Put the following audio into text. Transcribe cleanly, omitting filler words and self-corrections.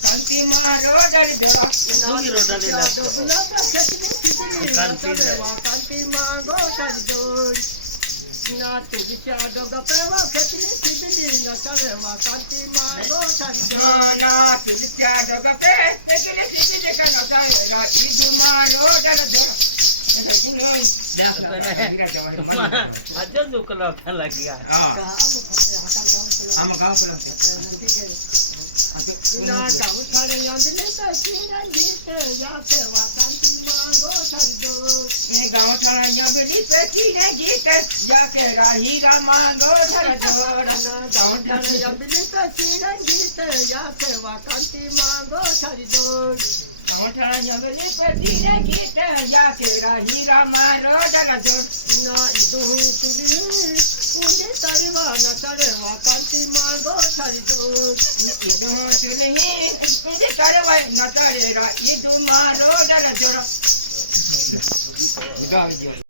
કાંતિ માં રોડર દેવા તું રોડાલી નાખતો કાંતિ કાંતિ માં ગોઠર જોડ ના તુલસા ડોગા પેવા ખેતલી સીધલી ના ચલેવા કાંતિ માં ગોઠર જોડ ના તુલસ્યા ડગપે એટલે સીધી કનો ચાલેલા ઈદ માં રોડર દેવા આજે દુકલા થા લાગ્યા હા આમ ગામ પર ના ગાઉ થારે યંદને તસીરા ગીત યા સેવા કાંતિ માં ગોઠર જોડ એ ગામ છાણા જબલી પેટી ને ગીત યા કે રાહી રામા ગોધર જોડ ગાઉ થારે યંદને તસીરા ગીત યા સેવા કાંતિ માં ગોઠર જોડ ગામ છાણા જબલી પેટી ને ગીત યા કે રાહી રામા રોડર જોડ ના ઈદુહી તુલી ઉંડે તરવા ના તરવા કાંતિ માં ગોઠર જોડ ઈદો ચુલહી ઉંદે કરવાય નતરે રા ઈદ માં રોડર જોડ ગાવ